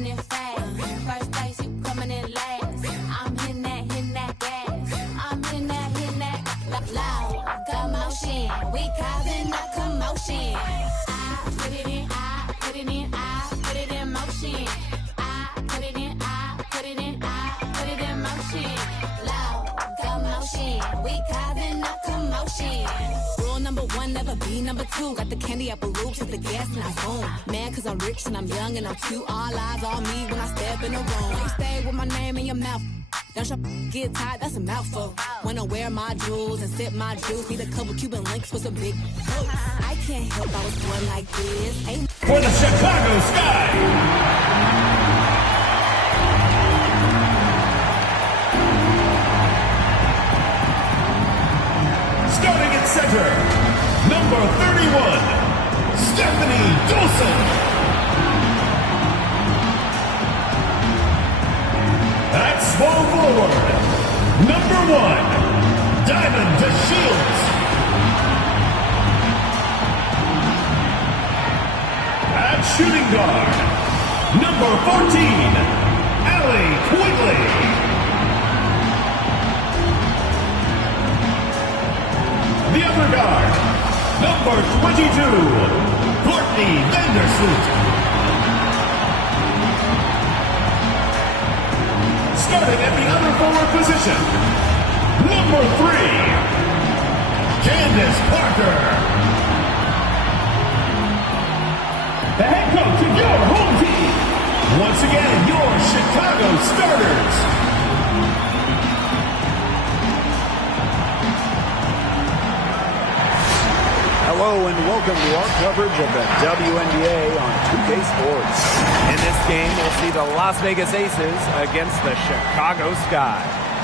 running fast. First place, you coming in last. I'm hitting that gas. I'm hitting that loud commotion. We causing a commotion. I put it in, I put it in, I put it in motion. I put it in, I put it in, I put it in motion. Loud commotion. We causing a commotion. Rule number one, never be number two. Got the candy apple loops, hit the gas and I boom. Mad cause I'm rich and I'm young and I'm cute. All eyes on me when I step in the room. You stay with my name in your mouth. Don't your get tired, that's a mouthful. Wanna wear my jewels and sip my juice. Need a couple Cuban links with some big boots. I can't help I was born like this. Ain't for the Chicago Sky. Starting at center, number 31, Stephanie Dawson. At small forward, number 1, Diamond DeShields. At shooting guard, number 14, Allie Quigley. The other guard, number 22, Courtney Vandersloot. Starting at the other forward position, number 3, Candace Parker. The head coach of your home team. Once again, your Chicago starters. Hello and welcome to our coverage of the WNBA on 2K Sports. In this game, we'll see the Las Vegas Aces against the Chicago Sky.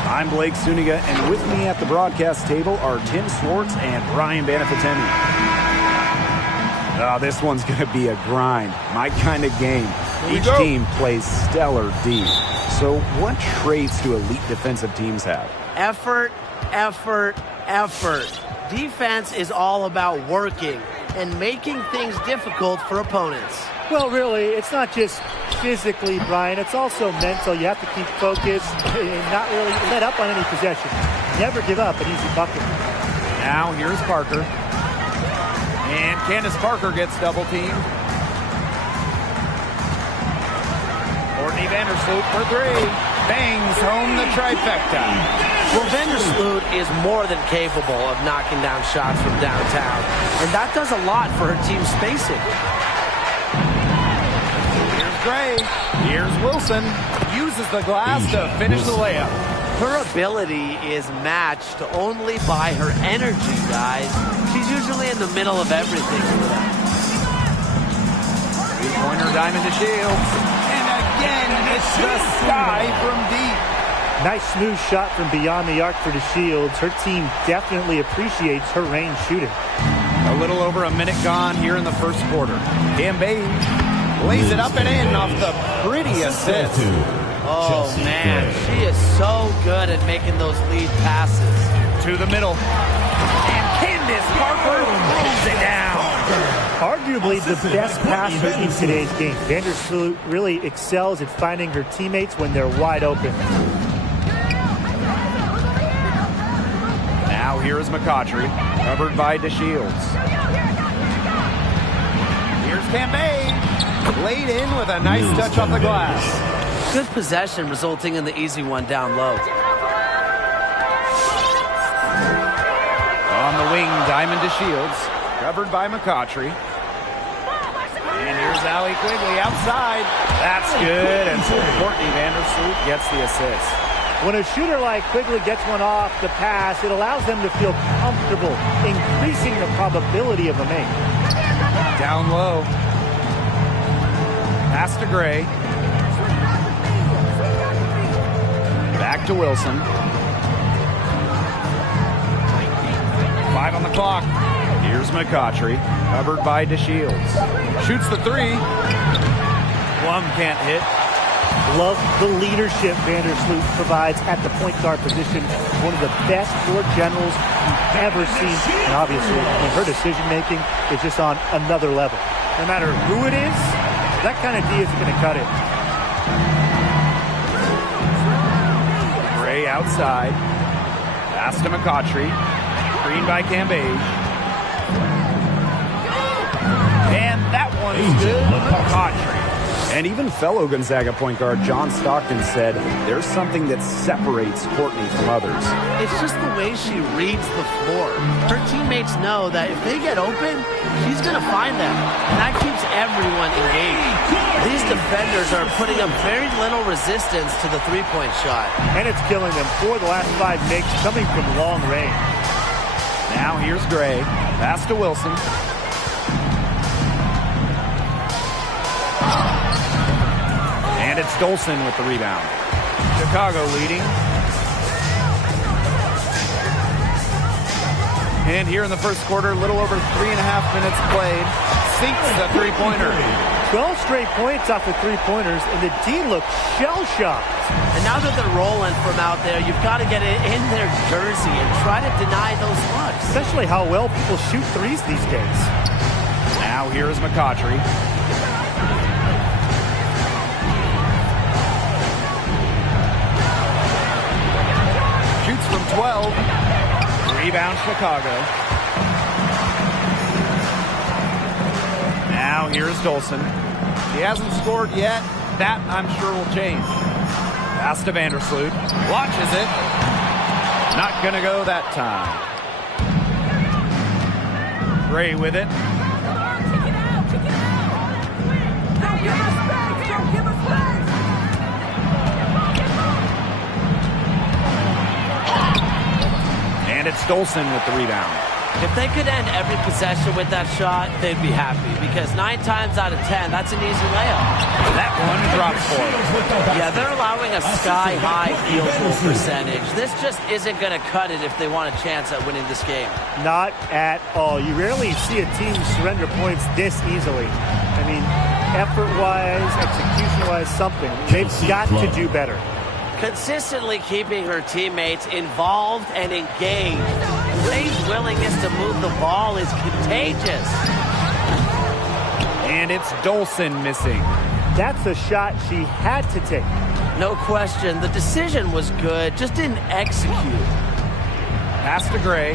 I'm Blake Suniga, and with me at the broadcast table are Tim Swartz and Brian Banafitemi. Oh, this one's going to be a grind. My kind of game. Each team plays stellar D. So what traits do elite defensive teams have? Effort, effort, effort. Defense is all about working and making things difficult for opponents. Well, really, it's not just physically, Brian. It's also mental. You have to keep focused and not really let up on any possession. Never give up an easy bucket. Now, here's Parker. And Candace Parker gets double-teamed. Courtney Vandersloot for 3. Bangs home the trifecta. Well, Vandersloot is more than capable of knocking down shots from downtown. And that does a lot for her team's spacing. Here's Gray. Here's Wilson. Uses the glass to finish the layup. Her ability is matched only by her energy, guys. She's usually in the middle of everything. Three-pointer Diamond DeShields. And again, it's the Sky from deep. Nice smooth shot from beyond the arc for DeShields. Her team definitely appreciates her range shooting. A little over a minute gone here in the first quarter. Cambain lays it up and in off the pretty assist. Oh, man, she is so good at making those lead passes. To the middle. And Candace Parker throws it down. Arguably the best passer in today's game. Vandersloot really excels at finding her teammates when they're wide open. Now here's McCautry, covered by DeShields. Here's Cambain, laid in with a nice touch off the glass. Good possession resulting in the easy one down low. On the wing, Diamond DeShields, covered by McCautry. And here's Allie Quigley outside. That's good, and Courtney Vandersloot gets the assist. When a shooter like Quigley gets one off the pass, it allows them to feel comfortable, increasing the probability of a make. Down low. Pass to Gray. Back to Wilson. 5 on the clock. Here's McCautry, covered by DeShields. Shoots the 3. Plum can't hit. Love the leadership Vandersloot provides at the point guard position. One of the best floor generals you've ever seen. And obviously, her decision-making is just on another level. No matter who it is, that kind of D is going to cut it. Gray outside. Pass to McCautry. Screen by Cambage. And that one's good. McCautry. And even fellow Gonzaga point guard John Stockton said there's something that separates Courtney from others. It's just the way she reads the floor. Her teammates know that if they get open, she's going to find them. And that keeps everyone engaged. These defenders are putting up very little resistance to the three-point shot. And it's killing them. 4 of the last 5 makes coming from long range. Now here's Gray. Pass to Wilson. And it's Dolson with the rebound. Chicago leading. And here in the first quarter, a little over 3.5 minutes played. Sinks the three-pointer. 12 straight points off the three-pointers, and the D looks shell-shocked. And now that they're rolling from out there, you've got to get it in their jersey and try to deny those looks. Especially how well people shoot threes these days. Now here's McCautry. Shoots from 12. Rebound Chicago. Now here's Dolson. She hasn't scored yet. That, I'm sure, will change. Pass to Vandersloot. Watches it. Not going to go that time. Gray with it. And it's Dolson with the rebound. If they could end every possession with that shot, they'd be happy. Because 9 times out of 10, that's an easy layup. That one drops for them. Yeah, they're allowing a sky-high field goal percentage. This just isn't going to cut it if they want a chance at winning this game. Not at all. You rarely see a team surrender points this easily. I mean, effort-wise, execution-wise, something. They've got to do better. Consistently keeping her teammates involved and engaged. Ray's willingness to move the ball is contagious. And it's Dolson missing. That's a shot she had to take. No question. The decision was good, just didn't execute. Pass to Gray.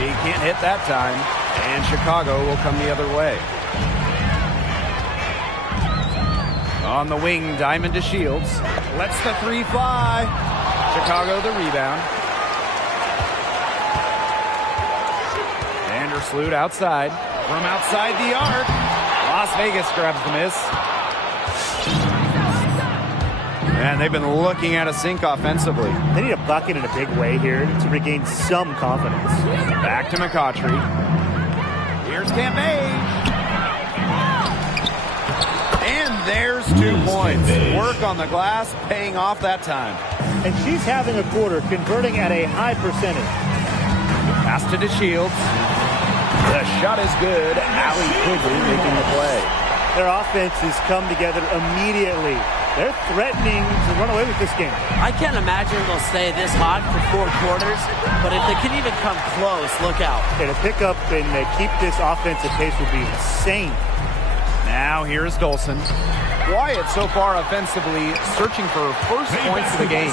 He can't hit that time. And Chicago will come the other way. On the wing, Diamond to Shields. Lets the 3 fly. Chicago the rebound. Vandersloot outside. From outside the arc. Las Vegas grabs the miss. And they've been looking at a sink offensively. They need a bucket in a big way here to regain some confidence. Back to McCautry. Here's Cambage. And there's 2 points. Work on the glass, paying off that time. And she's having a quarter, converting at a high percentage. Pass to DeShields. The shot is good. Allie Quigley making the play. Their offense has come together immediately. They're threatening to run away with this game. I can't imagine they'll stay this hot for 4 quarters, but if they can even come close, look out. Yeah, to pick up and keep this offensive pace would be insane. Now here's Dolson. Wyatt so far offensively searching for first points of the game.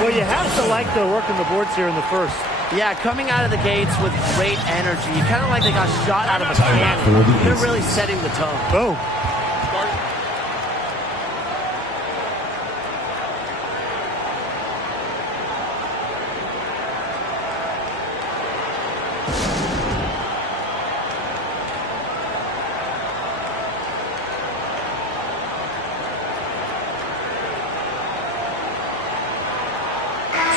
Well, you have to like the work on the boards here in the first. Yeah, coming out of the gates with great energy. Kind of like they got shot out of a cannon. They're really setting the tone. Oh.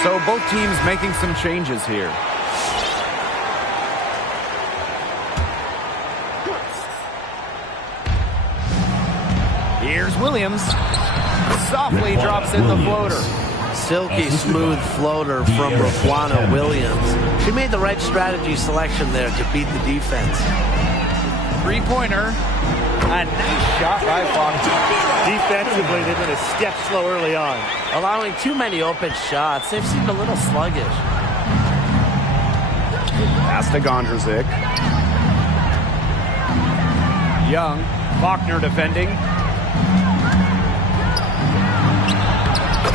So both teams making some changes here. Here's Williams. Softly drops in the floater. Silky smooth floater from Raquana Williams. She made the right strategy selection there to beat the defense. 3-pointer. A nice shot by Faulkner. Defensively, they've been a step slow early on. Allowing too many open shots. They've seemed a little sluggish. Pass to Gondrzik. Young. Faulkner defending.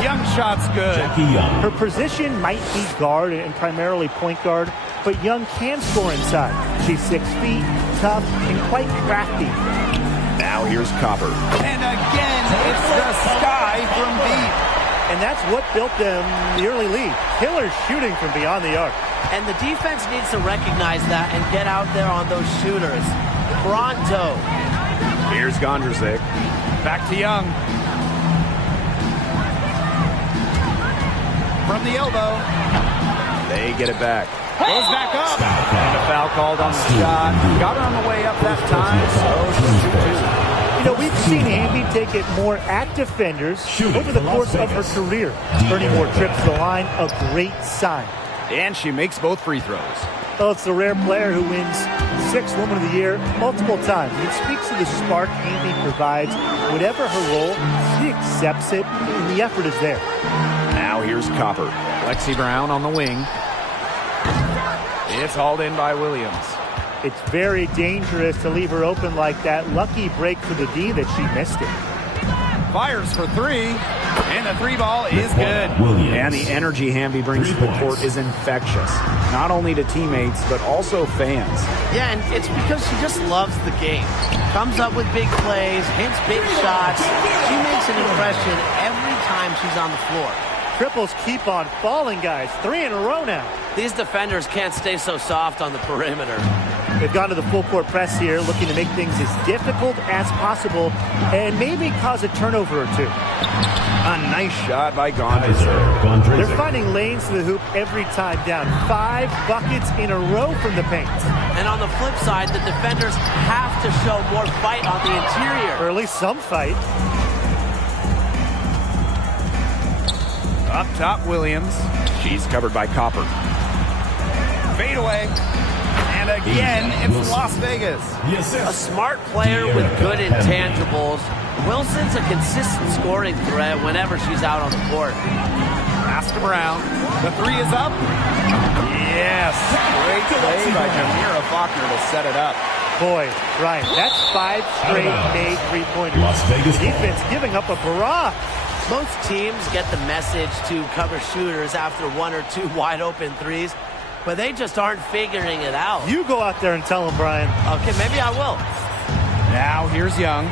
Young shot's good. Her position might be guard and primarily point guard, but Young can score inside. She's 6 feet, tough, and quite crafty. Now here's Copper. And again, it's the Sky from deep. And that's what built them the early lead. Killer shooting from beyond the arc. And the defense needs to recognize that and get out there on those shooters. Pronto. Here's Gondrzik. Back to Young. From the elbow. They get it back. Goes back up. And a foul called on the shot. Got her on the way up that time, so she'll shoot 2. You know, we've seen Hamby take it more at defenders over the course of her career. Earning more trips to the line, a great sign. And she makes both free throws. Well, it's the rare player who wins 6th Woman of the Year multiple times. It speaks to the spark Hamby provides. Whatever her role, she accepts it, and the effort is there. Now here's Copper. Lexi Brown on the wing. It's hauled in by Williams. It's very dangerous to leave her open like that. Lucky break for the D that she missed it. Fires for 3, and the 3 ball is good. And the energy Hamby brings to the court is infectious. Not only to teammates, but also fans. Yeah, and it's because she just loves the game. Comes up with big plays, hits big shots. She makes an impression every time she's on the floor. Triples keep on falling, guys. 3 in a row now. These defenders can't stay so soft on the perimeter. They've gone to the full court press here, looking to make things as difficult as possible and maybe cause a turnover or 2. A nice shot by Gondrzik. They're finding lanes to the hoop every time down. 5 buckets in a row from the paint. And on the flip side, the defenders have to show more fight on the interior. Or at least some fight. Up top, Williams. She's covered by Copper. Fade away. And again, it's Las Vegas. A smart player with good intangibles. Wilson's a consistent scoring threat whenever she's out on the court. Pass to Brown. The 3 is up. Yes. Great play by Jamira Faulkner to set it up. Boy, Ryan, that's 5 straight made 3-pointers. Las Vegas. Defense giving up a barrage. Most teams get the message to cover shooters after 1 or 2 wide open threes, but they just aren't figuring it out. You go out there and tell them, Brian. Okay, maybe I will. Now here's Young.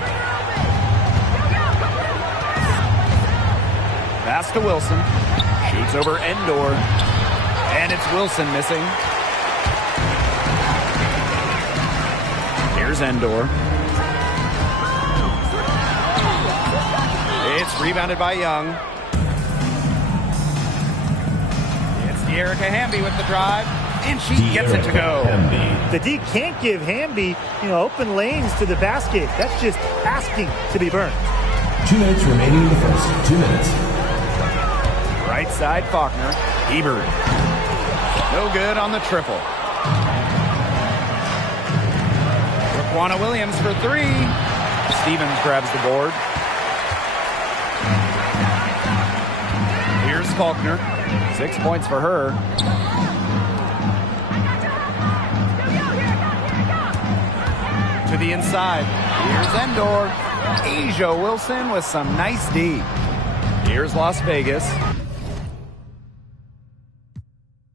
Pass to Wilson. Shoots over Endor. And it's Wilson missing. Here's Endor. It's rebounded by Young. It's De'Erica Hamby with the drive, and she gets it to go. The D can't give Hamby, open lanes to the basket. That's just asking to be burned. 2 minutes remaining in the first. 2 minutes. Right side, Faulkner. Ebert. No good on the triple. Raquana Williams for 3. Stevens grabs the board. Here's Faulkner. 6 points for her. To the inside. Here's Endor. Asia Wilson with some nice D. Here's Las Vegas.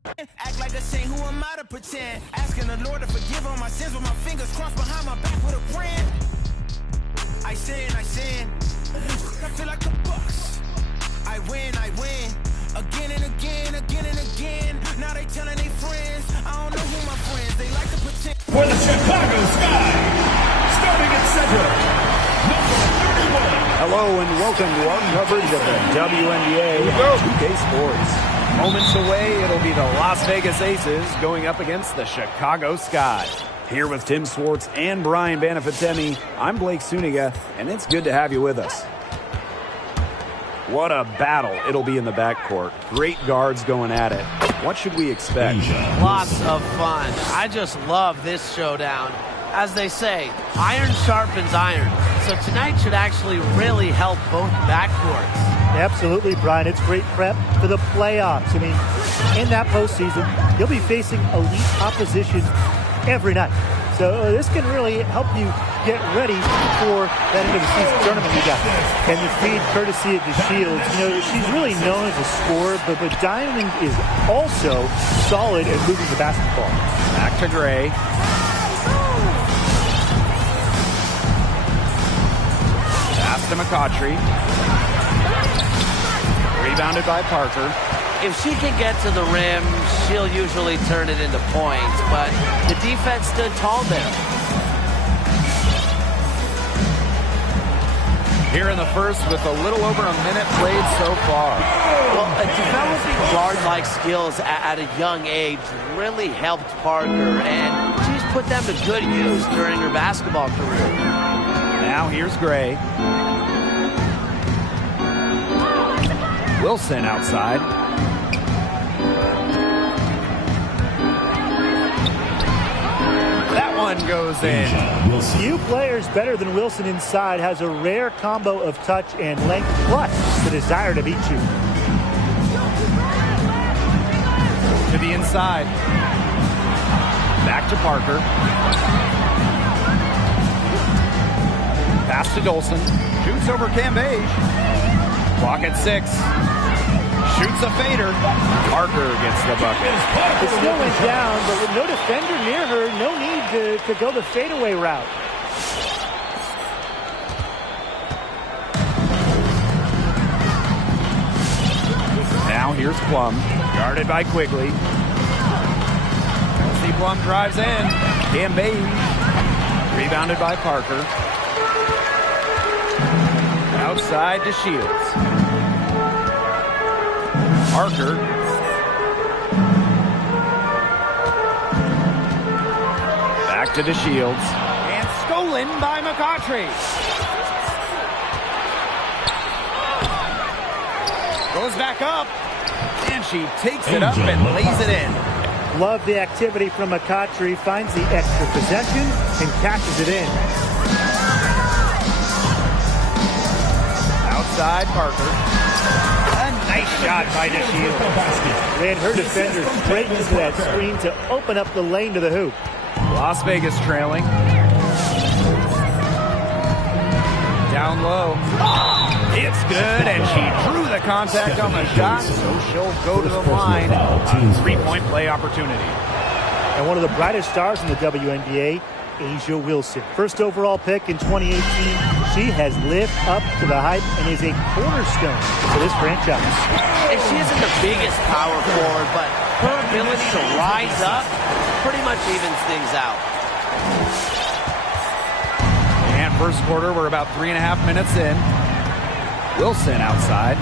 Act like a saint, who am I to pretend? Asking the Lord to forgive all my sins with my fingers crossed behind my back with a brand. I sin. I feel like a boss. I win. Again and again. Now they telling their friends. I don't know who my friends. They like to pretend. For the Chicago Sky, starting at center, number 31. Hello and welcome to our coverage of the WNBA on 2K Sports. Moments away, it'll be the Las Vegas Aces going up against the Chicago Sky. Here with Tim Swartz and Brian Banafitemi, I'm Blake Suniga, and it's good to have you with us. What a battle it'll be in the backcourt. Great guards going at it. What should we expect? Lots of fun. I just love this showdown. As they say, iron sharpens iron. So tonight should actually really help both backcourts. Absolutely, Brian. It's great prep for the playoffs. I mean, in that postseason, you'll be facing elite opposition every night. So this can really help you get ready for that end of the season tournament we got. And the feed courtesy of the Shields. You know, she's really known as a scorer, but Diamond is also solid at moving the basketball. Back to Gray. Pass to McCautry. Rebounded by Parker. If she can get to the rim, she'll usually turn it into points, but the defense stood tall there. Here in the first with a little over a minute played so far. Well, developing guard-like skills at a young age really helped Parker, and she's put them to good use during her basketball career. Now here's Gray. Wilson outside. That one goes in. Few players better than Wilson inside, has a rare combo of touch and length, plus the desire to beat you. To the inside. Back to Parker. Pass to Dolson. Shoots over Cambage. Clock at 6. Shoots a fader. Parker gets the bucket. It still went down, but with no defender near her, no need to go the fadeaway route. Now here's Plum. Guarded by Quigley. See Plum drives in. Cambage. Rebounded by Parker. Outside to Shields. Parker. Back to DeShields. And stolen by McCautry. Goes back up. And she takes it up and lays it in. Love the activity from McCautry. Finds the extra possession and cashes it in. Outside Parker. Nice shot by DeShields. Ran her defender straight into that screen to open up the lane to the hoop. Las Vegas trailing. Down low. It's good, and she drew the contact on the shot, so she'll go to the line on a three-point play opportunity. And one of the brightest stars in the WNBA, A'ja Wilson. First overall pick in 2018. She has lived up to the hype and is a cornerstone for this franchise. And she isn't the biggest power forward, but her ability to rise up pretty much evens things out. And first quarter, we're about 3.5 minutes in. Wilson outside.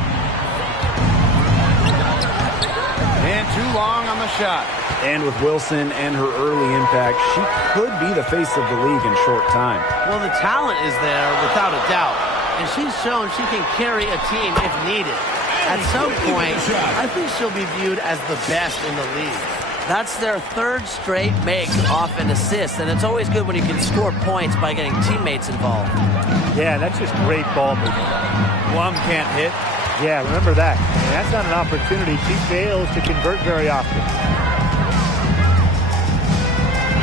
And too long on the shot. And with Wilson and her early impact, she could be the face of the league in short time. Well, the talent is there without a doubt. And she's shown she can carry a team if needed. At some point, I think she'll be viewed as the best in the league. That's their third straight make off an assist, and it's always good when you can score points by getting teammates involved. Yeah, that's just great ball movement. Plum can't hit. Yeah, remember that. And that's not an opportunity. She fails to convert very often.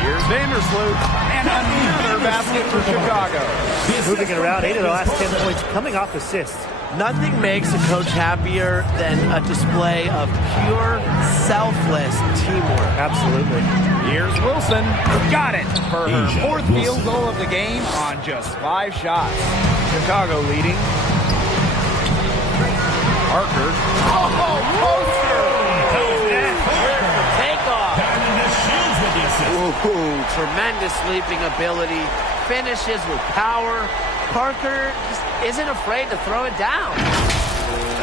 Here's Vandersloot, and another basket for Chicago. Moving it around, 8 of the last 10 points coming off assists. Nothing makes a coach happier than a display of pure, selfless teamwork. Absolutely. Here's Wilson. Got it for her fourth field goal of the game on just 5 shots. Chicago leading. Parker. Oh, poster! Takeoff. Ooh, tremendous leaping ability. Finishes with power. Parker just isn't afraid to throw it down.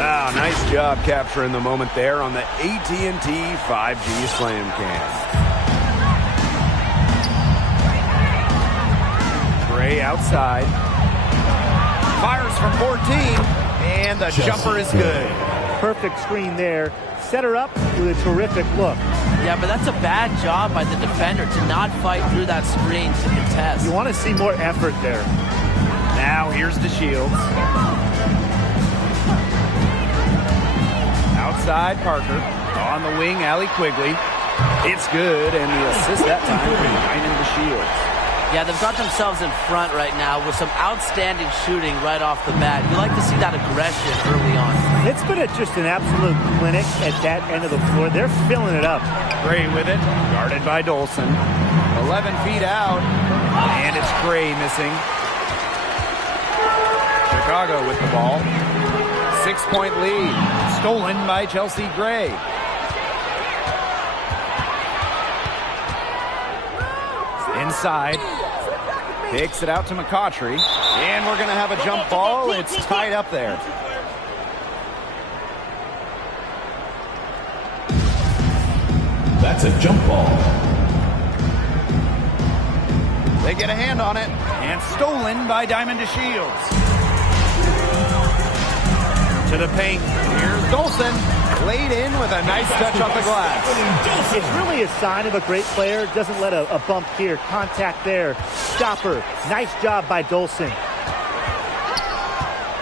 Ah, nice job capturing the moment there on the AT&T 5G Slam Cam. Gray outside. Fires from 14, and the jumper is good. Perfect screen there. Set her up with a terrific look. Yeah, but that's a bad job by the defender to not fight through that screen to contest. You want to see more effort there. Now here's DeShields. Outside Parker. On the wing, Allie Quigley. It's good, and the assist that time from Diamond DeShields. Yeah, they've got themselves in front right now with some outstanding shooting right off the bat. You like to see that aggression early on. It's been just an absolute clinic at that end of the floor. They're filling it up. Gray with it, guarded by Dolson. 11 feet out, and it's Gray missing. Chicago with the ball. 6-point lead, stolen by Chelsea Gray. Inside, picks it out to McCautry, and we're going to have a jump ball. It's tied up there. That's a jump ball. They get a hand on it, and stolen by Diamond DeShields. To the paint, here's Dolson, laid in with a nice touch off the glass. It's really a sign of a great player. Doesn't let a bump here, contact there. Stopper, nice job by Dolson.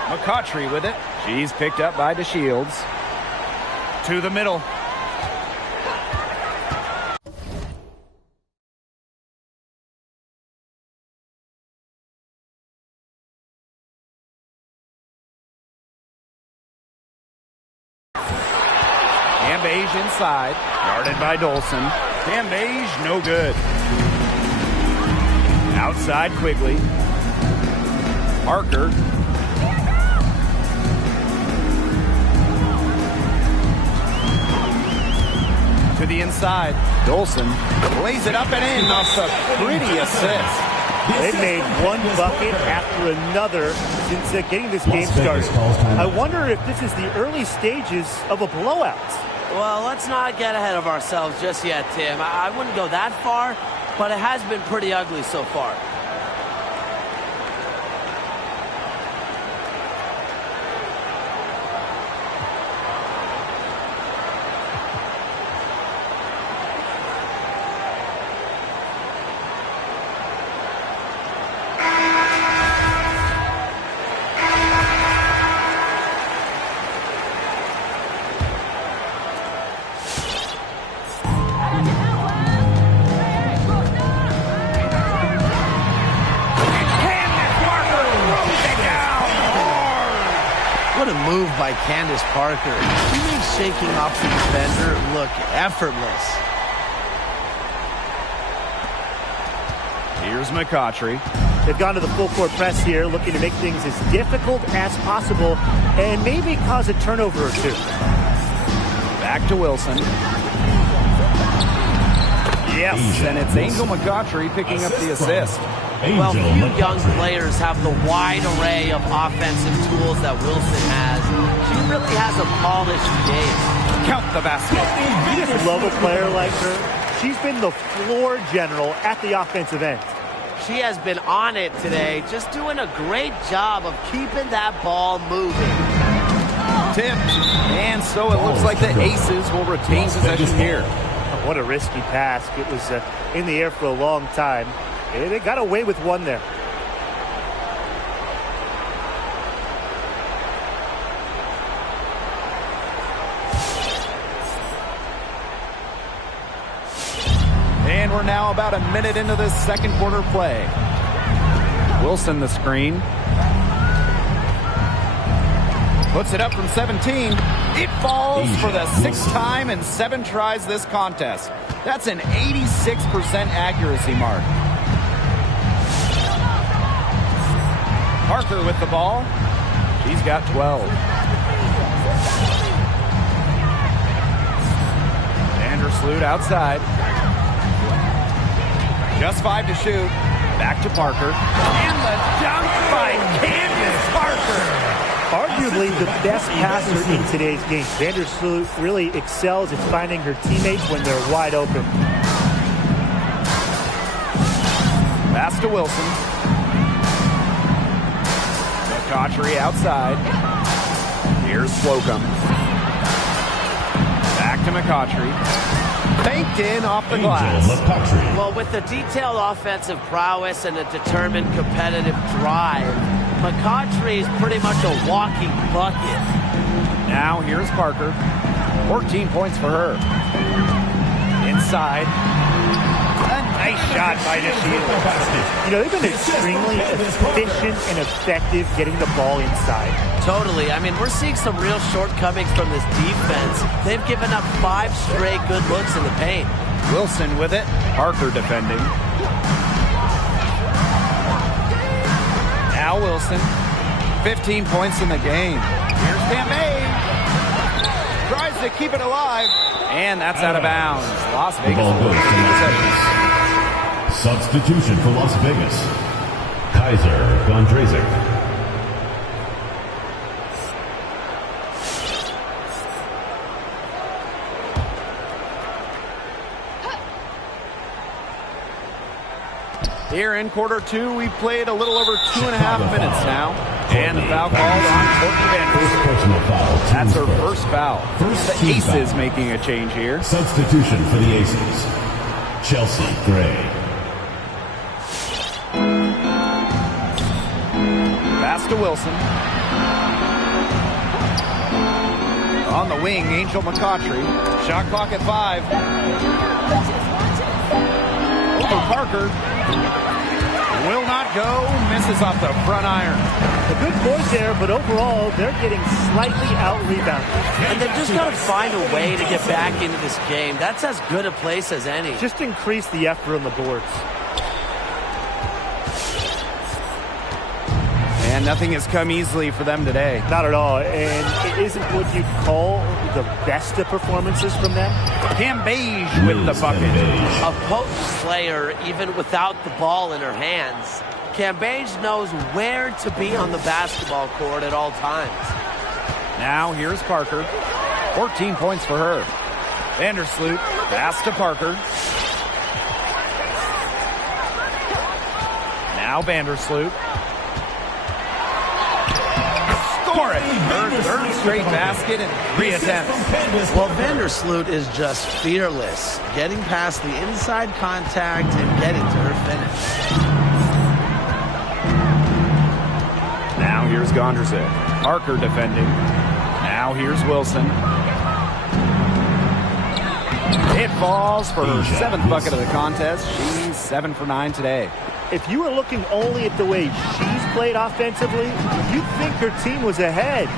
McCautry with it. She's picked up by DeShields. To the middle. Cambage inside, guarded by Dolson. Cambage, no good. Outside Quigley. Parker. To the inside. Dolson lays it up and in off the pretty assist. They made one bucket after another since getting this game started. I wonder if this is the early stages of a blowout. Well, let's not get ahead of ourselves just yet, Tim. I wouldn't go that far, but it has been pretty ugly so far. Move by Candace Parker. She makes shaking off the defender look effortless. Here's McCautry. They've gone to the full court press here, looking to make things as difficult as possible and maybe cause a turnover or two. Back to Wilson. Yes, and it's Angel McCautry picking up the assist. Well, few young players have the wide array of offensive tools that Wilson has. She really has a polished game. Count the basket. You just love a player like her. She's been the floor general at the offensive end. She has been on it today, just doing a great job of keeping that ball moving. Tipped, and so it looks like the Aces will retain possession here. What a risky pass. It was in the air for a long time. They got away with one there. And we're now about a minute into this second quarter play. Wilson the screen. Puts it up from 17. It falls for the 6th time in 7 tries this contest. That's an 86% accuracy mark. Parker with the ball. She's got 12. Vandersloot outside. Just 5 to shoot. Back to Parker. And the dunk by Candace Parker. Arguably the best passer in today's game. Vandersloot really excels at finding her teammates when they're wide open. Pass to Wilson. McCautry outside. Here's Slocum. Back to McCautry. Banked in off the glass. Well, with the detailed offensive prowess and a determined competitive drive, McCautry is pretty much a walking bucket. Now here's Parker. 14 points for her. Inside. A Nice shot by DeShields. You know, they've been extremely efficient and effective getting the ball inside. Totally. I mean, we're seeing some real shortcomings from this defense. They've given up 5 straight good looks in the paint. Wilson with it. Parker defending. Now Wilson. 15 points in the game. Here's Campaign. Tries to keep it alive. And that's out of bounds. Las The Vegas. ball goes to Las Vegas. Substitution for Las Vegas. Kaiser Gondrezic. Here in quarter 2, we've played a little over 2.5 minutes now. And the foul called on Courtney Vanderbilt. Personal foul. That's her first foul. First The team Aces foul. making a change here. Substitution for the Aces. Chelsea Gray. Pass to Wilson. On the wing, Angel McCautry. Shot clock at 5. Over Parker. Will not go. Misses off the front iron. A good board there, but overall, they're getting slightly out-rebounded. And they've just got to find a way to get back into this game. That's as good a place as any. Just increase the effort on the boards. And nothing has come easily for them today. Not at all, and it isn't what you'd call the best of performances from them. Cam Beige with the bucket. A potent slayer, even without the ball in her hands. Cambage knows where to be on the basketball court at all times. Now here's Parker. 14 points for her. Vandersloot, pass to Parker. Now Vandersloot. Score it! Her third straight basket in 3 attempts. Well, Vandersloot is just fearless, getting past the inside contact and getting to her finish. Now here's Gondrezic. Parker defending. Now here's Wilson. It falls for her 7th bucket of the contest. She's 7 for 9 today. If you were looking only at the way she's played offensively, you'd think her team was ahead.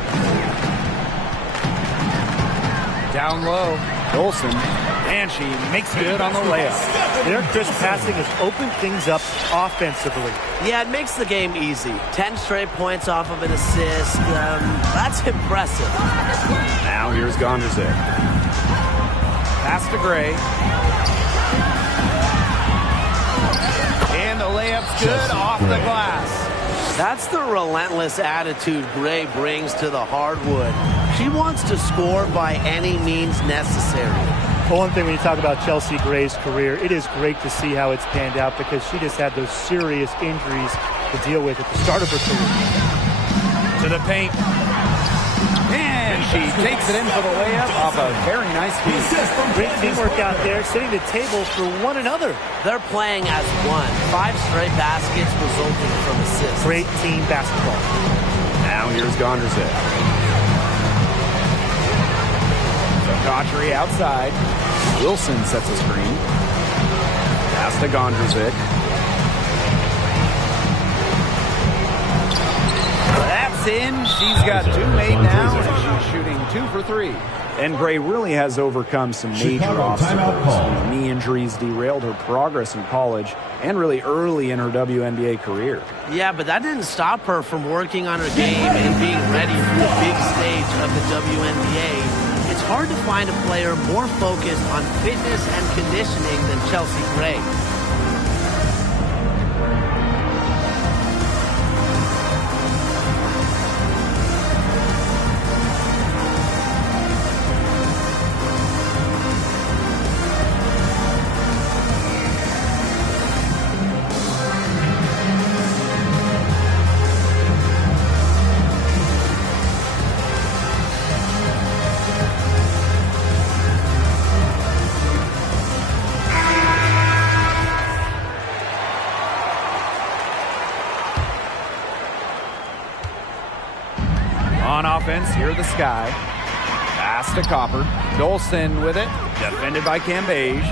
Down low, Olsen, and she makes good on the layup. Their crisp passing has opened things up offensively. Yeah, it makes the game easy. 10 straight points off of an assist. That's impressive. Now here's Gondrezic. Pass to Gray. And the layup's good off the glass. That's the relentless attitude Gray brings to the hardwood. She wants to score by any means necessary. For one thing, when you talk about Chelsea Gray's career, it is great to see how it's panned out because she just had those serious injuries to deal with at the start of her career. To the paint. And she takes it in for the layup off a very nice feed. Great teamwork out there, setting the table for one another. They're playing as one. 5 straight baskets resulting from assists. Great team basketball. Now here's Gondrezic. Daughtry outside. Wilson sets a screen. Pass to Gondrezic. That's in. She's got 2 made now, and she's shooting 2 for 3. And Gray really has overcome some major Chicago obstacles. timeout call. Knee injuries derailed her progress in college and really early in her WNBA career. Yeah, but that didn't stop her from working on her game and being ready for the big stage of the WNBA. It's hard to find a player more focused on fitness and conditioning than Chelsea Gray. On offense, here the Sky. Pass to Copper. Dolson with it. Defended by Cambage.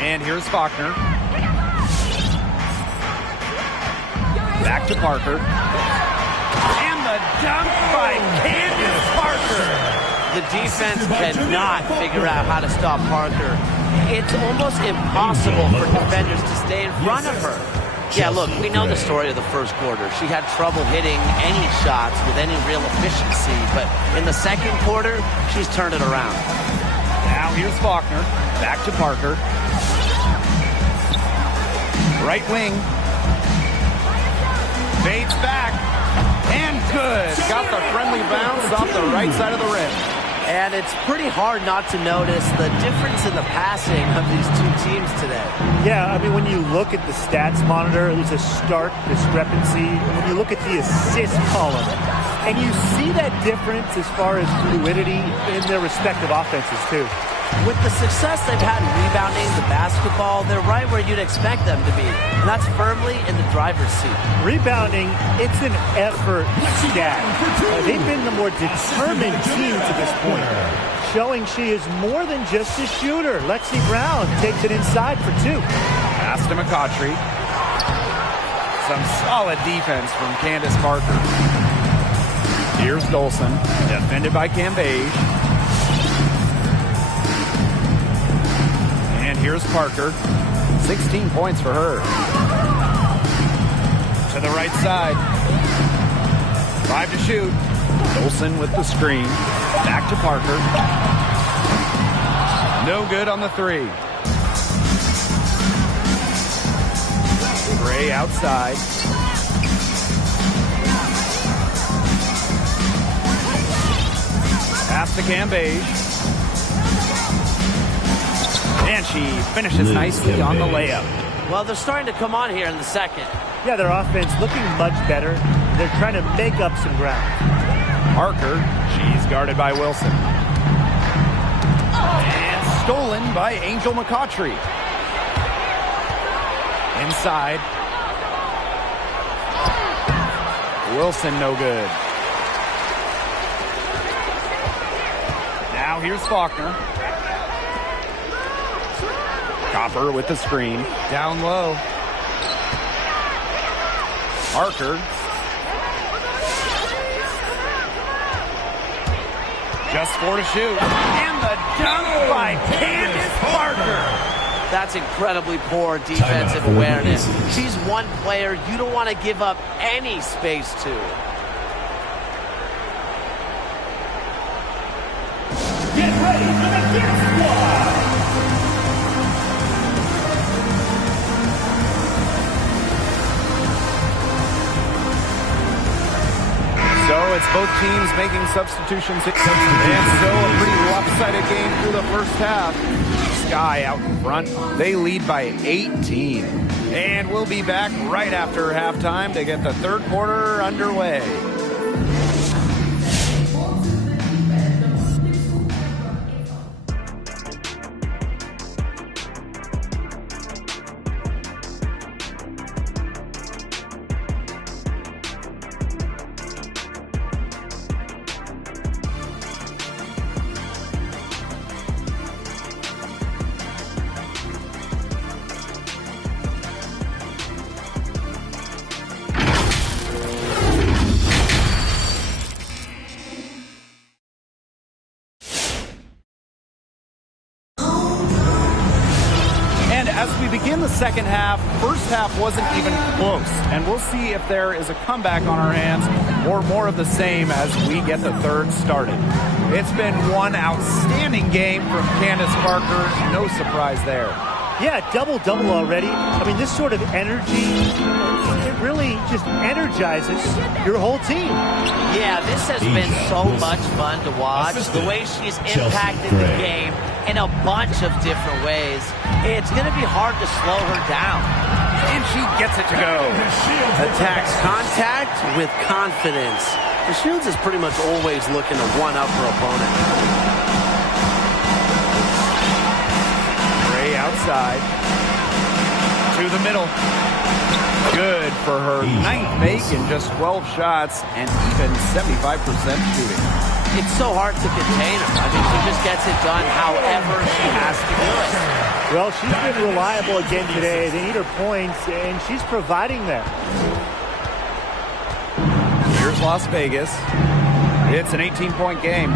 And here's Faulkner. Back to Parker. And the dunk by Candace Parker. The defense cannot figure out how to stop Parker. It's almost impossible for defenders to stay in front of her. Yeah, look, we know the story of the first quarter. She had trouble hitting any shots with any real efficiency, but in the second quarter, she's turned it around. Now here's Faulkner. Back to Parker. Right wing. Fades back. And good. Got the friendly bounce off the right side of the rim. And it's pretty hard not to notice the difference in the passing of these two teams today. Yeah, I mean, when you look at the stats monitor, there's a stark discrepancy. When you look at the assist column, and you see that difference as far as fluidity in their respective offenses, too. With the success they've had rebounding the basketball, they're right where you'd expect them to be. And that's firmly in the driver's seat. Rebounding, it's an effort stat. They've been the more determined team to this point, showing she is more than just a shooter. Lexi Brown takes it inside for two. Pass to McCautry. Some solid defense from Candace Parker. Here's Dolson, defended by Cambage. And here's Parker. 16 points for her. To the right side. 5 to shoot. Dolson with the screen. Back to Parker. No good on the three. Gray outside. Pass to Cambage. And she finishes nicely on the layup. Well, they're starting to come on here in the second. Yeah, their offense looking much better. They're trying to make up some ground. Parker, she's guarded by Wilson. And stolen by Angel McCautry. Inside. Wilson no good. Now here's Faulkner. Copper with the screen. Down low. Parker. Just 4 to shoot. And the dunk by Candace Parker. That's incredibly poor defensive awareness. She's one player you don't want to give up any space to. Get ready for the dance squad. So it's both teams making substitutions. And so a pretty lopsided game through the first half. Sky out in front. They lead by 18. And we'll be back right after halftime to get the third quarter underway. As we begin the second half, first half wasn't even close. And we'll see if there is a comeback on our hands or more of the same as we get the third started. It's been one outstanding game from Candace Parker. No surprise there. Yeah, double-double already. I mean, this sort of energy, it really just energizes your whole team. Yeah, this has been so much fun to watch. The way she's impacted the game in a bunch of different ways. It's going to be hard to slow her down. And she gets it to go. Attacks contact with confidence. The Shields is pretty much always looking to one-up her opponent. Gray outside. To the middle. Good for her ninth make in just 12 shots and even 75% shooting. It's so hard to contain her. I mean, she just gets it done however she has to do it. Well, she's been reliable again today. They need her points, and she's providing them. Here's Las Vegas. It's an 18-point game.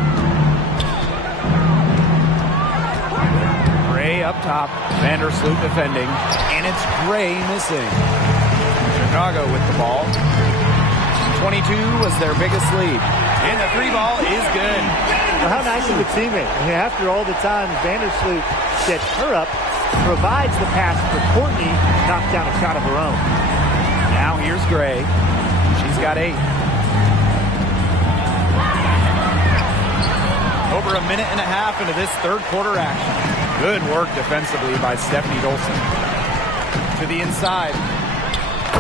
Gray up top. Vandersloot defending. And it's Gray missing. Chicago with the ball. 22 was their biggest lead. And the three ball is good. Well, how nice of a teammate. I mean, after all the time, Vandersloot sets her up, provides the pass for Courtney, knocked down a shot of her own. Now here's Gray. She's got 8. Over a minute and a half into this third quarter action. Good work defensively by Stephanie Dolson. To the inside.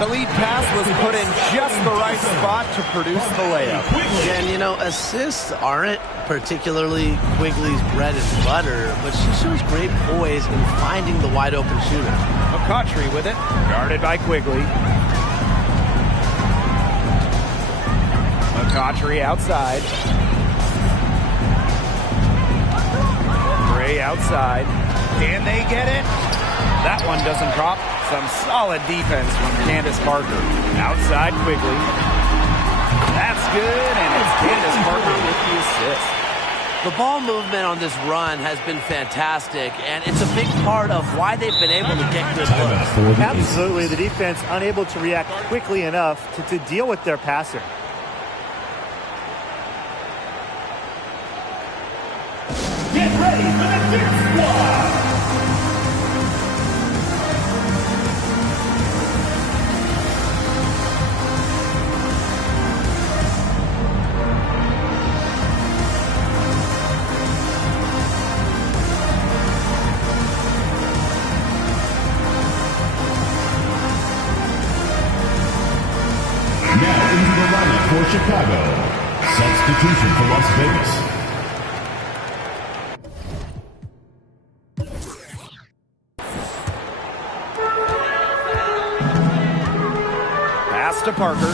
The lead pass was put in just the right spot to produce the layup. Yeah, and you know, assists aren't particularly Quigley's bread and butter, but she shows great poise in finding the wide open shooter. McCautry with it, guarded by Quigley. McCautry outside. Gray outside. Can they get it? That one doesn't drop. Some solid defense from Candace Parker. Outside Quigley. That's good, and it's Candace Parker with the assist. The ball movement on this run has been fantastic, and it's a big part of why they've been able to get good looks. Absolutely, the defense unable to react quickly enough to deal with their passer. Get ready for the Dip Squad! Now into the lineup for Chicago. Substitution for Las Vegas. Pass to Parker.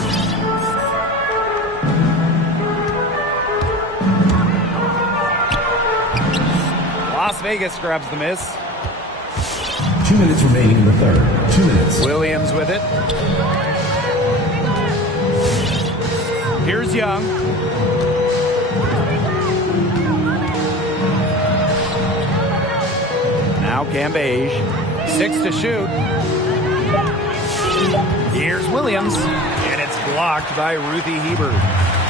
Las Vegas grabs the miss. 2 minutes remaining in the third. 2 minutes. Williams with it. Here's Young. Now Cambage. 6 to shoot. Here's Williams. And it's blocked by Ruthie Hebert.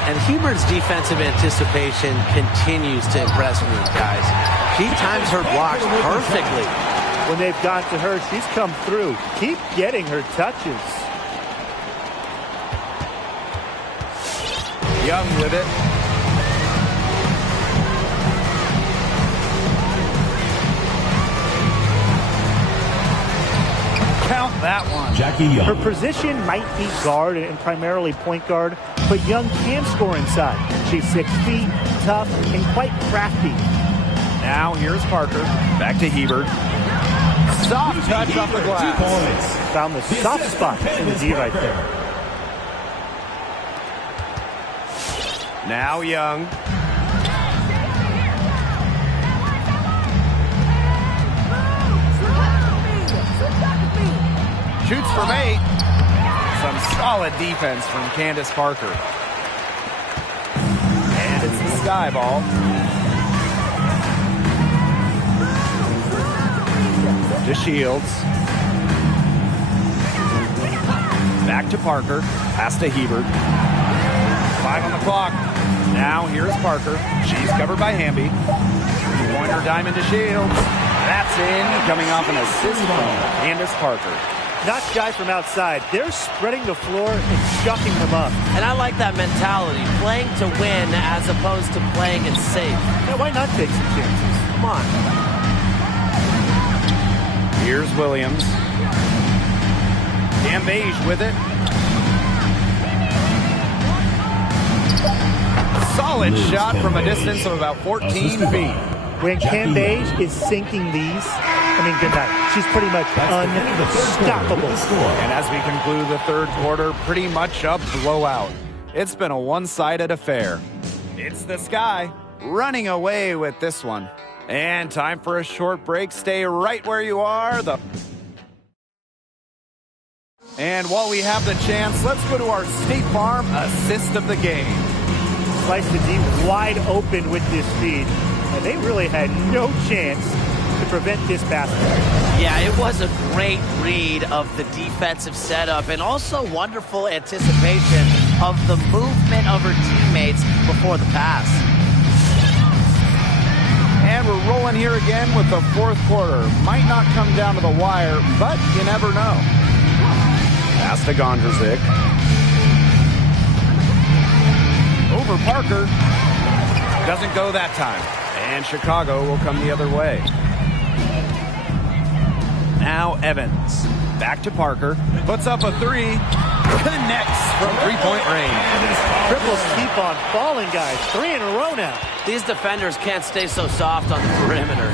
And Hebert's defensive anticipation continues to impress me, guys. She times her blocks perfectly. When they've got to her, she's come through. Keep getting her touches. Young with it. Count that one. Jackie Young. Her position might be guard and primarily point guard, but Young can score inside. She's 6 feet, tough, and quite crafty. Now here's Parker. Back to Hebert. Soft touch off the glass. 2 points. Found the soft spot in the D right there. Now Young. Shoots from 8. Some solid defense from Candace Parker. And it's the sky ball. To Shields. Back to Parker. Pass to Hebert. 5 on the clock. Now here's Parker. She's covered by Hamby. Pointer diamond to Shields. That's in. Coming off an assist from Candace Parker. Not guys from outside. They're spreading the floor and chucking them up. And I like that mentality, playing to win as opposed to playing it safe. Yeah, why not take some chances? Come on. Here's Williams. Cambage with it. Solid shot from a distance of about 14 feet. When Cambage is sinking these, I mean, good night. She's pretty much unstoppable. And as we conclude the third quarter, pretty much a blowout. It's been a one-sided affair. It's the Sky running away with this one. And time for a short break. Stay right where you are. And while we have the chance, let's go to our State Farm assist of the game. Slice the D wide open with this feed, and they really had no chance to prevent this basket. Yeah, it was a great read of the defensive setup and also wonderful anticipation of the movement of her teammates before the pass. And we're rolling here again with the fourth quarter. Might not come down to the wire, but you never know. Pass to Gondrzik. Over Parker. Doesn't go that time. And Chicago will come the other way. Now Evans. Back to Parker. Puts up a three. Connects from three-point range. Triples keep on falling, guys. 3 in a row now. These defenders can't stay so soft on the perimeter.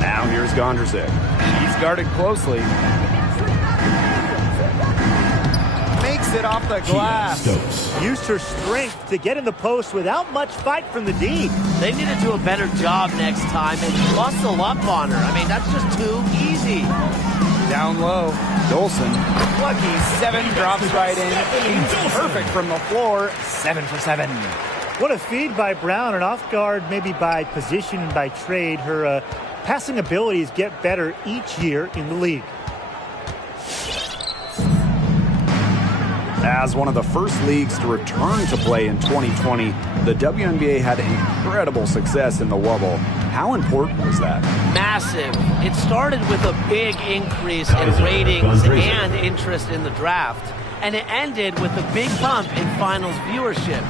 Now here's Gondrzik. He's guarded closely. Makes it off the glass. Used her strength to get in the post without much fight from the D. They need to do a better job next time and muscle up on her. I mean, that's just too easy. Down low. Dolson. Lucky 7 drops right in. He's perfect from the floor. 7 for 7. What a feed by Brown, and off guard maybe by position and by trade. Her passing abilities get better each year in the league. As one of the first leagues to return to play in 2020, the WNBA had incredible success in the Wubble. How important was that? Massive. It started with a big increase in ratings and interest in the draft, and it ended with a big bump in finals viewership.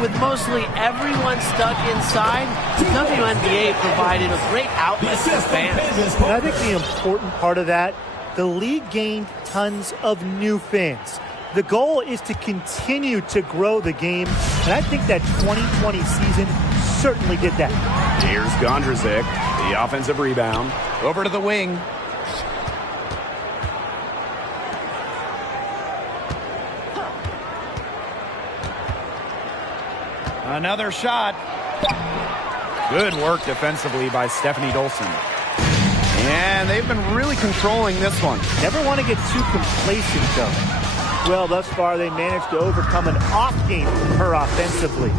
With mostly everyone stuck inside, the WNBA provided a great outlet for fans. And I think the important part of that, the league gained tons of new fans. The goal is to continue to grow the game, and I think that 2020 season certainly did that. Here's Gondrzik, the offensive rebound. Over to the wing. Another shot. Good work defensively by Stephanie Dolson. And they've been really controlling this one. Never want to get too complacent, though. Well, thus far, they managed to overcome an off game from her offensively.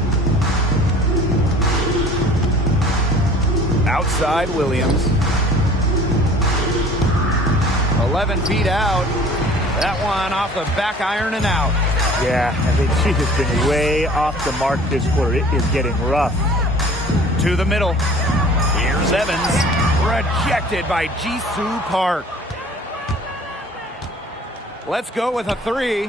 Outside Williams. 11 feet out. That one off the back iron and out. Yeah, I think she has been way off the mark this quarter. It is getting rough. To the middle. Here's Evans. Rejected by Jisoo Park. Let's go with a three.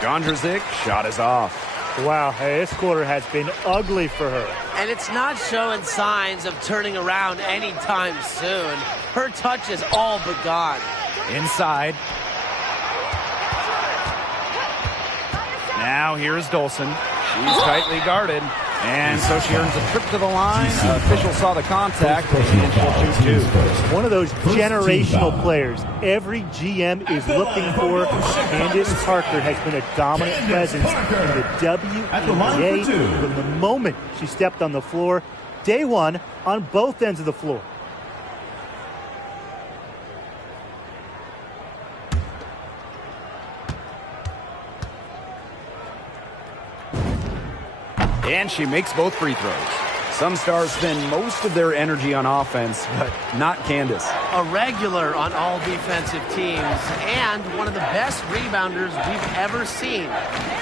Gondrzik, shot is off. Wow, hey, this quarter has been ugly for her. And it's not showing signs of turning around anytime soon. Her touch is all but gone. Inside. Now here's Dolson. She's tightly guarded. And so she earns a trip to the line. Official saw the contact, and she'll shoot two. One of those generational players every GM is looking for. Candace Parker has been a dominant presence in the WNBA from the moment she stepped on the floor. Day one on both ends of the floor. And she makes both free throws. Some stars spend most of their energy on offense, but not Candace. A regular on all defensive teams and one of the best rebounders we've ever seen.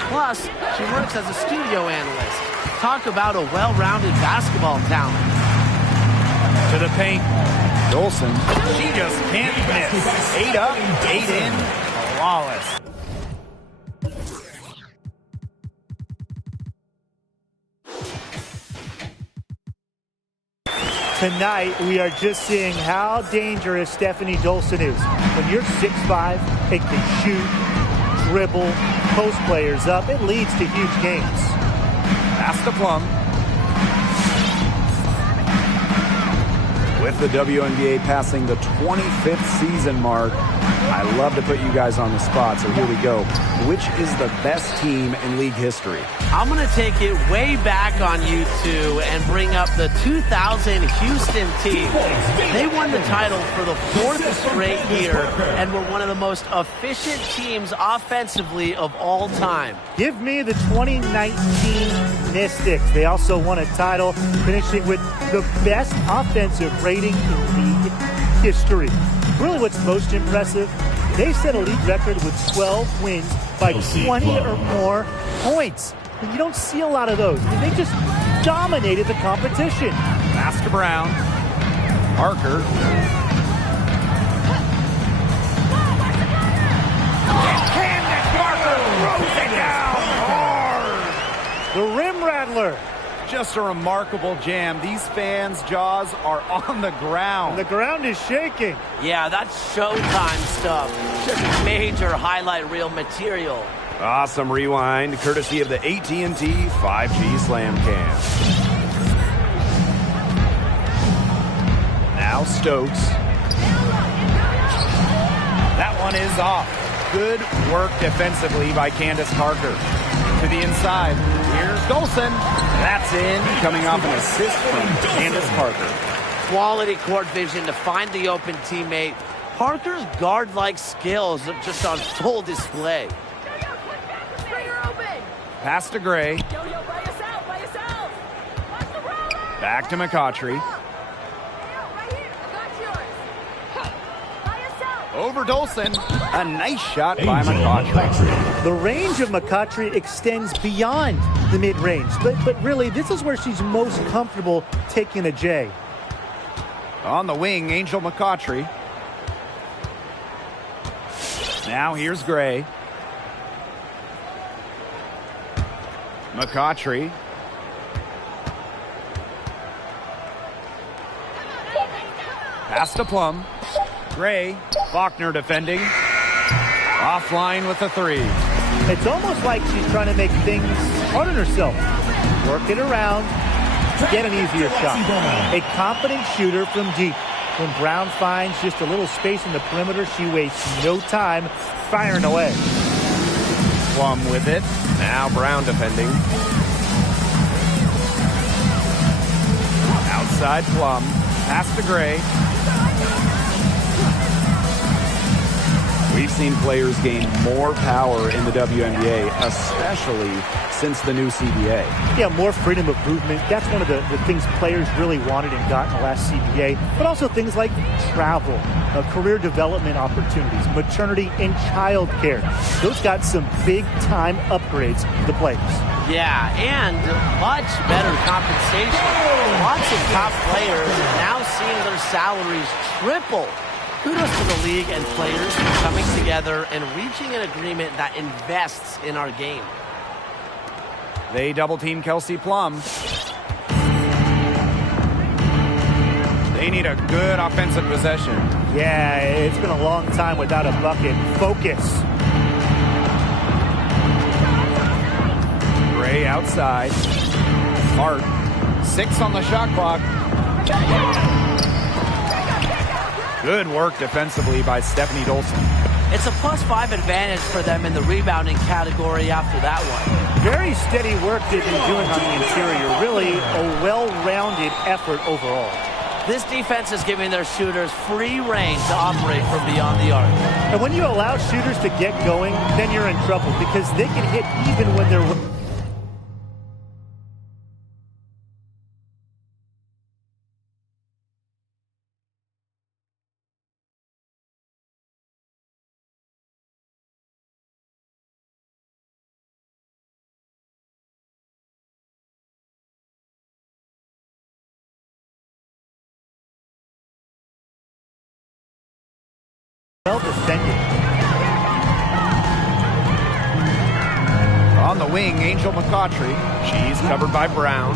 Plus, she works as a studio analyst. Talk about a well-rounded basketball talent. To the paint. Dolson. She just can't miss. 8 up, 8 in. Flawless. Tonight, we are just seeing how dangerous Stephanie Dolson is. When you're 6'5", and can shoot, dribble, post players up, it leads to huge games. Pass to Plum. With the WNBA passing the 25th season mark, I love to put you guys on the spot, so here we go. Which is the best team in league history? I'm going to take it way back on you two and bring up the 2000 Houston team. They won the title for the 4th straight year and were one of the most efficient teams offensively of all time. Give me the 2019 Mystics. They also won a title, finishing with the best offensive rating in league history. Really, what's most impressive, they set a league record with 12 wins by 20 or more points. And you don't see a lot of those. They just dominated the competition. Pass to Brown. Parker. Candace Parker throws it down hard. The rim rattler. Just a remarkable jam. These fans' jaws are on the ground. The ground is shaking. Yeah, that's Showtime stuff. Just major highlight reel material. Awesome rewind, courtesy of the AT&T 5G Slam Cam. Now Stokes. That one is off. Good work defensively by Candace Parker. To the inside. Here's Dolson. That's in, coming off an assist from Candace Parker. Quality court vision to find the open teammate. Parker's guard-like skills are just on full display. Pass to Gray. Back to McCautry. Over Dolson. A nice shot by McCautry. The range of McCautry extends beyond the mid-range. But really, this is where she's most comfortable taking a J. On the wing, Angel McCautry. Now here's Gray. McCautry. Pass to Plum. Gray. Faulkner defending. Offline with a 3. It's almost like she's trying to make things hard on herself. Work it around, get an easier shot. A confident shooter from deep. When Brown finds just a little space in the perimeter, she wastes no time firing away. Plum with it. Now Brown defending. Outside Plum. Pass to Gray. We've seen players gain more power in the WNBA, especially since the new CBA. Yeah, more freedom of movement. That's one of the things players really wanted and got in the last CBA. But also things like travel, career development opportunities, maternity and child care. Those got some big-time upgrades for the players. Yeah, and much better compensation. Lots of top players now seeing their salaries triple. Kudos to the league and players for coming together and reaching an agreement that invests in our game. They double-team Kelsey Plum. They need a good offensive possession. Yeah, it's been a long time without a bucket. Focus. Gray outside. Hart. 6 on the shot clock. Good work defensively by Stephanie Dolson. It's a +5 advantage for them in the rebounding category after that one. Very steady work they've been doing on the interior. Really a well-rounded effort overall. This defense is giving their shooters free reign to operate from beyond the arc. And when you allow shooters to get going, then you're in trouble because they can hit even when they're... well defended. On the wing, Angel McCautry. She's covered by Brown.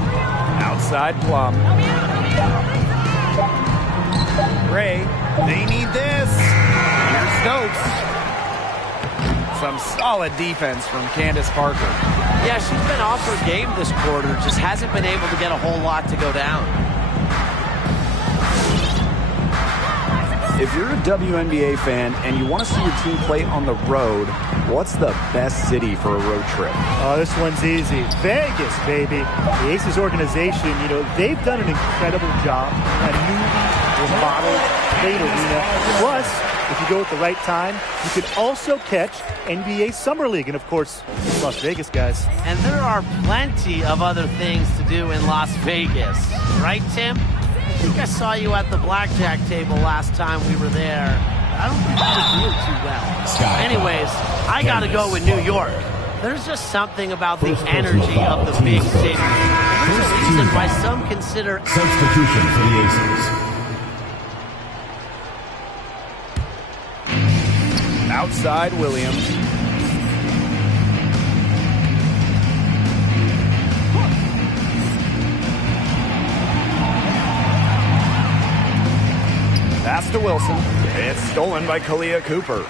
Outside Plum. Gray. They need this. Here's Stokes. Some solid defense from Candace Parker. Yeah, she's been off her game this quarter. Just hasn't been able to get a whole lot to go down. If you're a WNBA fan and you want to see your team play on the road, what's the best city for a road trip? Oh, this one's easy. Vegas, baby. The Aces organization, they've done an incredible job. A newly remodeled Plate Arena. Plus, if you go at the right time, you can also catch NBA Summer League. And, of course, Las Vegas, guys. And there are plenty of other things to do in Las Vegas. Right, Tim? I think I saw you at the blackjack table last time we were there. I don't think that was doing too well. Anyways, I got to go with New York. There's just something about the energy of the big city. There's a reason why some consider... Substitution for the Aces. Outside Williams. Pass to Wilson. It's stolen by Kalia Cooper.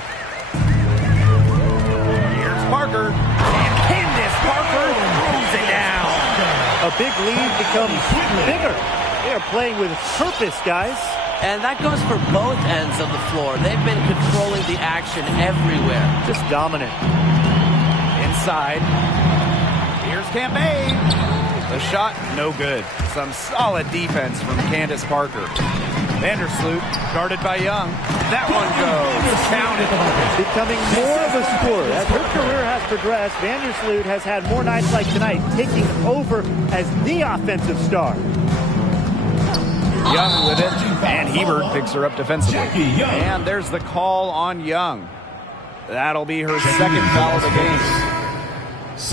Here's Parker. And Candace Parker throws it down. A big lead becomes bigger. They are playing with purpose, guys. And that goes for both ends of the floor. They've been controlling the action everywhere. Just dominant. Inside. Here's Campaign. The shot, no good. Some solid defense from Candace Parker. Vandersloot, guarded by Young. That one goes. Counted. Becoming more of a scorer. As her career has progressed, Vandersloot has had more nights like tonight, taking over as the offensive star. Young with it, and Hebert picks her up defensively. And there's the call on Young. That'll be her second foul of the game.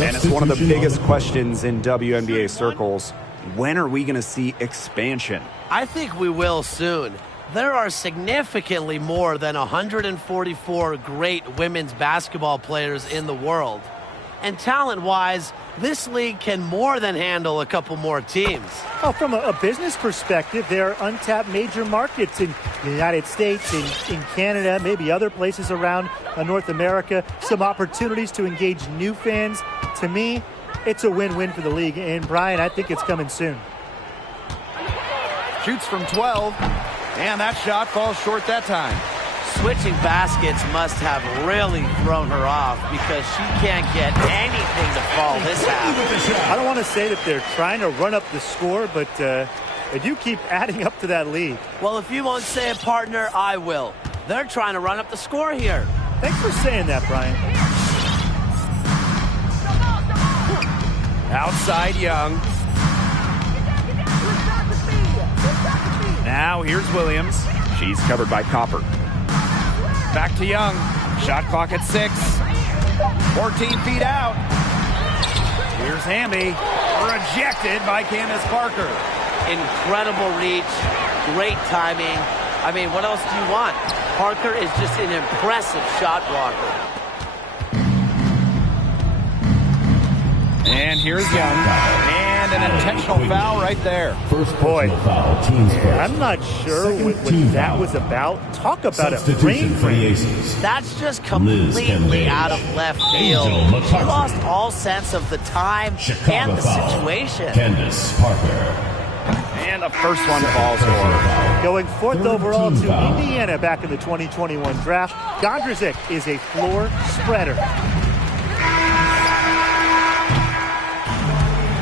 And it's one of the biggest questions in WNBA circles. When are we going to see expansion? I think we will soon. There are significantly more than 144 great women's basketball players in the world. And talent-wise, this league can more than handle a couple more teams. Oh, from a business perspective, there are untapped major markets in the United States, in Canada, maybe other places around North America. Some opportunities to engage new fans. To me, it's a win-win for the league. And, Brian, I think it's coming soon. Shoots from 12, and that shot falls short that time. Switching baskets must have really thrown her off because she can't get anything to fall this half. I don't want to say that they're trying to run up the score, but they do keep adding up to that lead. Well, if you won't say it, partner, I will. They're trying to run up the score here. Thanks for saying that, Brian. Outside Young. Now here's Williams. She's covered by Copper. Back to Young. Shot clock at 6. 14 feet out. Here's Hamby. Rejected by Candace Parker. Incredible reach. Great timing. I mean, what else do you want? Parker is just an impressive shot blocker. And here's Young. And an intentional foul right there. First personal foul, team first. I'm not sure what that was about. Talk about a brain for the drain. Aces. That's just completely out of left field. She lost all sense of the time and the situation. Candace Parker. And the first one falls for her. Going fourth overall to Indiana back in the 2021 draft. Gondrzik is a floor spreader.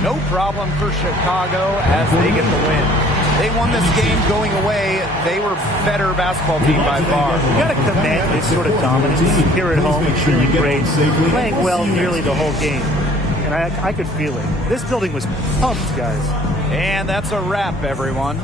No problem for Chicago as they get the win. They won this game going away. They were better basketball team by far. You got to commend this sort of dominance here at home. Feeling great, playing well nearly the whole game. And I could feel it. This building was pumped, guys. And that's a wrap, everyone.